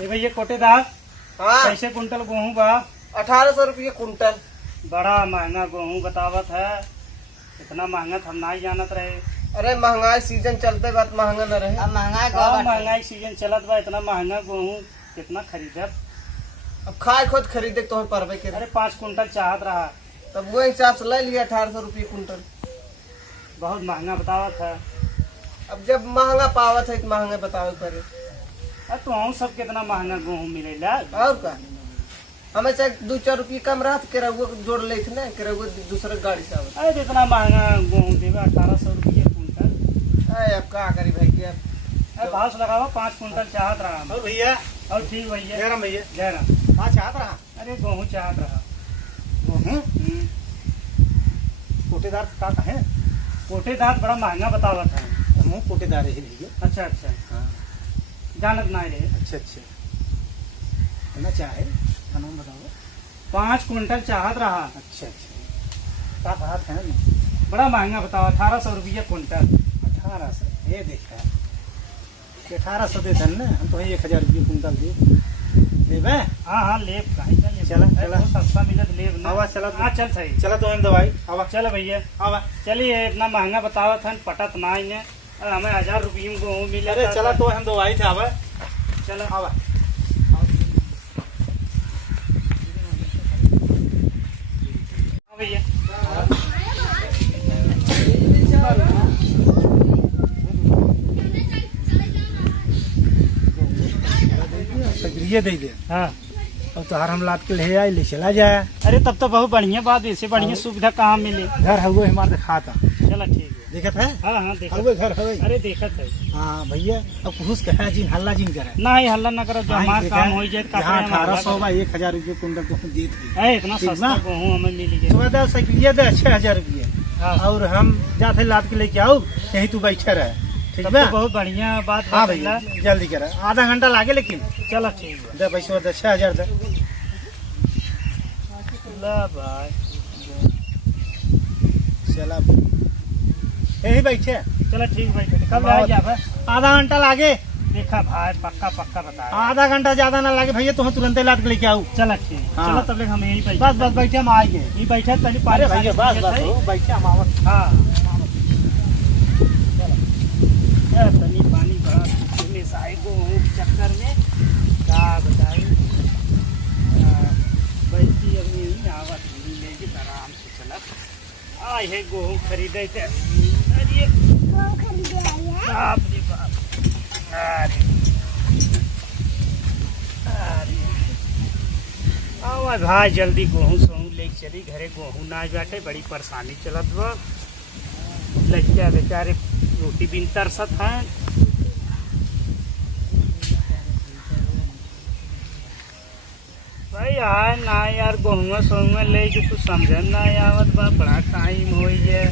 ये भैया कोटेदार हाँ कैसे कुंटल गेहूँ बा? 1800 रुपये कुंटल। बड़ा महंगा गेहूँ बतावत है। इतना महंगा तो हम नहीं जानत रहे। अरे महंगाई सीजन चलते बात महंगा न रहे। अब महंगाई हाँ, महंगाई सीजन चलत बा, इतना महंगा गेहूँ कितना खरीदब? अब खाए खुद खरीदे तो परबे के। अरे 5 कुंटल चाहत रहा। तब वो हिसाब से ले लिया 1800 रुपये कुंटल। बहुत महंगा बतावत है। अब जब महंगा पावत है तो महंगा बतावे पड़े। अरे तो हम सब कितना महंगा गेहूँ मिलेला। और का हमें चाहे 2-4 रुपये कम रहा तो केरहुआ जोड़ ले थे ना, केरहुआ दूसरे गाड़ी से आवत। अरे इतना महंगा गेहूँ देवे 1800 रुपये कुंटल। अरे अब क्या करी भाई के अब अरे भाव से लगावा 5 कुंटल चाहत रहा हम। और भैया और ठीक भैया जयराम भैया जयराम। हाँ चाहत रहा अरे गेहूँ चाहत रहा। गेहूँ कोटेदार का है। कोटेदार बड़ा महंगा बतावत है। हम कोटेदार ही भैया। अच्छा अच्छा हाँ जानत नहीं रहे। अच्छा अच्छा कितना चाहे का नाम बताओ। 5 कुंटल चाहत रहा। अच्छा अच्छा का बात है ना। बड़ा महंगा बताओ 1800 रुपये कुंटल। 1800 ये देखा 1800 दे धन ना हम तो 1000 रुपये कुंटल दे लेबे। हाँ हाँ लेब कहीं का लेब। चला, अरे चला। बहुत सस्ता मिलत लेब ना। आवा चला हाँ चल सही। चला तो हम दवाई आवा चल भैया आवा। चलिए इतना महंगा बतावत है पटत ना इन्हें। हमें 1000 रुपये में गेहूँ मिले। अरे चला तो हम दवाई थे आवा चलो आवा। हाँ भैया सगरिये दे दे हाँ। और तो हर हम लाद के ले आए ले चला जाए। अरे तब तो बहुत बढ़िया बात, इससे बढ़िया सुविधा कहाँ मिले। घर हवे हमारे खाता चलो ठीक है। देखत है हाँ हाँ देखत। हवे घर हवे। अरे देखत है। हाँ भैया अब घूस कहे जिन हल्ला जिन करे नहीं हल्ला न करो, जो हमारा काम हो जाए। यहाँ 1800 बा 1000 रुपये कुंटल तो हम देत है। है इतना ठीक सस्ता ना? गेहूँ हमें मिल गया। सुबह दे साइकिलिया दे 6000 रुपये हाँ। और हम जाते लाद के लेके आओ यही तू बैठे रहे ठीक तब है। तो बहुत बढ़िया बात हाँ बताइला। भैया जल्दी करे आधा घंटा लागे लेकिन चलो ठीक है। दे पैसा दे 6000 दे ला भाई चला यही बैठे चलो ठीक भाई कब आ जा भाई। आधा घंटा लागे। देखा भाई पक्का पक्का बता। आधा घंटा ज्यादा ना लागे भैया तुम तुरंत लाद के लेके आओ। चलो ठीक। हाँ। चलो तब तक हम यही बैठे। बस बस बैठे हम आएंगे। ये बैठे तनी अरे पानी भैया बस बस हो बैठे हम आवत। हाँ चलो तनी पानी बड़ा पीने से आए गेहूँ के चक्कर में क्या बताई। बैठी अभी नहीं आवत लेके आराम से चलत आए है गेहूँ खरीदे थे। अरे बाप रे बाप। अरे आओ भाई जल्दी गेहूँ सोहूँ लेके चली घरे। गेहूँ ना बैठे बड़ी परेशानी चलत बा। लड़किया बेचारे रोटी बिन तरसत हैं। भाई आए ना यार गेहूँ सोहूँ ले के तू समझ ना आवत बा। बड़ा टाइम हो गया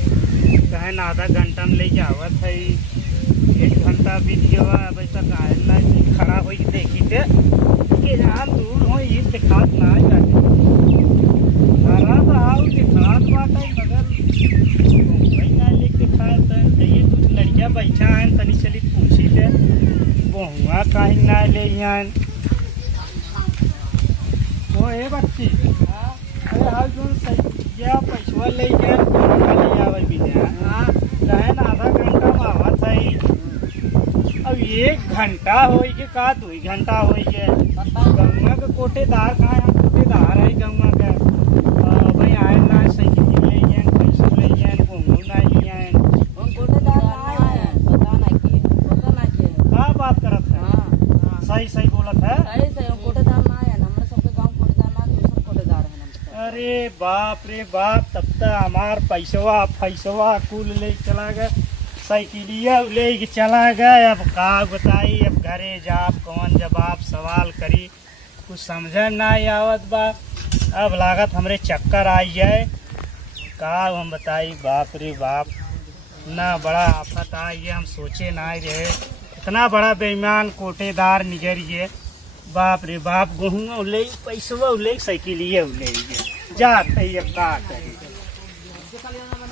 कहे ना आधा घंटा में ले आवत है। 1 घंटा बीत गया अब तक आए ना खड़ा हो देखी थे कि जहाँ दूर हो ये दिखात ना जाते खड़ा तो आओ दिखात बाटे मगर भाई ना ले दिखात है। ये कुछ लड़कियाँ बैठा हैं तनी चली पूछी थे बहुआ कहीं ना ले यहाँ वो है बच्ची। अरे हाल जो सैया पैसवा ले गए ले आवे भी रहे ना आधा घंटा में आवत है। अब 1 घंटा हो के का 2 घंटा हो गए। गंगा का कोटेदार कहाँ है? कोटेदार है गंगा का। भाई आए ना साइकिल ले गए पैसे ले गए घूमू ना लिए का बात करत है। सही सही बोलत है। अरे बाप रे बाप तब तक हमार पैसवा कुल ले चला गया। साइकिलिया ले के चला गया। अब का बताई अब घरे जाप कौन जवाब सवाल करी कुछ समझ ना आवत बा। अब लागत हमरे चक्कर आई जाए का हम बताई। बाप रे बाप ना बड़ा आफत आई है हम सोचे ना रहे। इतना बड़ा बेईमान कोटेदार निगर ये बाप रे बाप। गेहूँ ले पैसवा ले साइकिलिया ले जात है अब का करी।